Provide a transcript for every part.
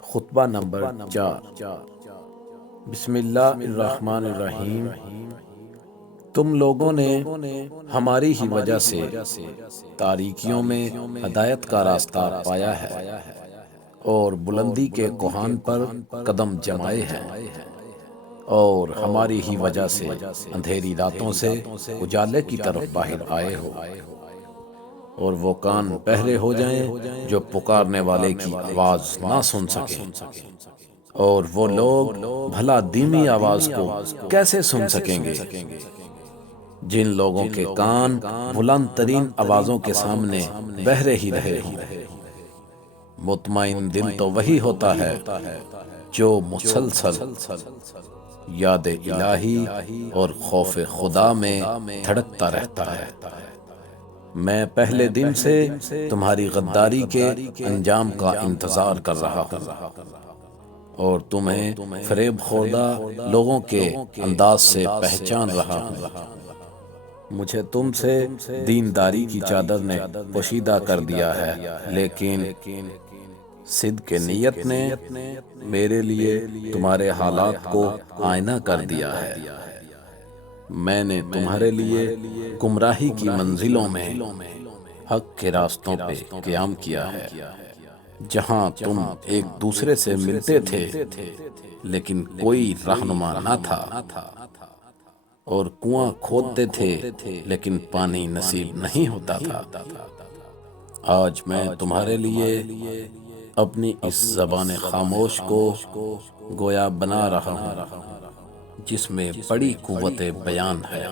خطبہ نمبر 4۔ بسم اللہ الرحمن الرحیم۔ تم لوگوں نے ہماری ہی وجہ سے تاریکیوں میں ہدایت کا راستہ پایا ہے اور بلندی کے کوہان پر قدم جمائے ہیں، اور ہماری ہی وجہ سے اندھیری راتوں سے اجالے کی طرف باہر آئے ہو، اور وہ کان بہرے ہو جائیں جو پکارنے والے کی آواز نہ سن سکیں، اور وہ لوگ بھلا دھیمی آواز کو کیسے سن سکیں گے جن لوگوں کے کان بلند ترین آوازوں کے سامنے بہرے ہی رہے ہوں۔ مطمئن دل تو وہی ہوتا ہے جو مسلسل یاد الہی اور خوف خدا میں دھڑکتا رہتا ہے۔ میں پہلے دن سے تمہاری غداری کے انجام کا انتظار کر رہا ہوں، اور تمہیں فریب خوردہ لوگوں کے انداز سے پہچان رہا ہوں۔ مجھے تم سے دینداری کی چادر نے پوشیدہ کر دیا ہے، لیکن صدق نیت نے میرے لیے تمہارے حالات کو آئینہ کر دیا ہے۔ میں نے تمہارے لیے گمراہی کی منزلوں میں حق کے راستوں پہ قیام کیا ہے، جہاں تم ایک دوسرے سے ملتے تھے لیکن کوئی رہنما نہ تھا، اور کنواں کھودتے تھے لیکن پانی نصیب نہیں ہوتا تھا۔ آج میں تمہارے لیے اپنی اس زبان خاموش کو گویا بنا رہا ہوں جس میں بڑی قوت بیان ہے۔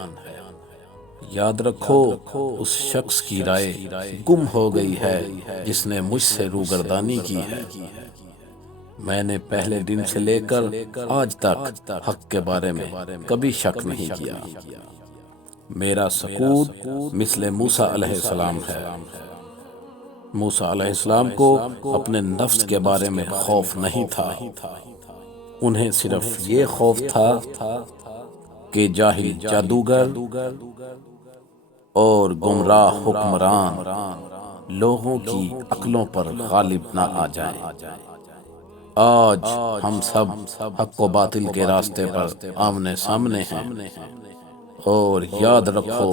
یاد رکھو، اس شخص کی رائے گم ہو گئی ہے جس نے مجھ سے روگردانی کی ہے۔ میں نے پہلے دن سے لے کر آج تک حق کے بارے میں کبھی شک نہیں کیا۔ میرا سکوت مثل موسیٰ علیہ السلام ہے۔ موسیٰ علیہ السلام کو اپنے نفس کے بارے میں خوف نہیں تھا، انہیں صرف یہ خوف تھا کہ جاہل جادوگر اور گمراہ حکمران لوگوں کی عقلوں پر غالب نہ آ جائیں۔ آج ہم سب حق و باطل کے راستے پر آمنے سامنے ہیں، اور یاد رکھو،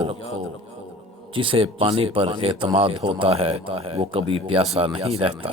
جسے پانی پر اعتماد ہوتا ہے وہ کبھی پیاسا نہیں رہتا۔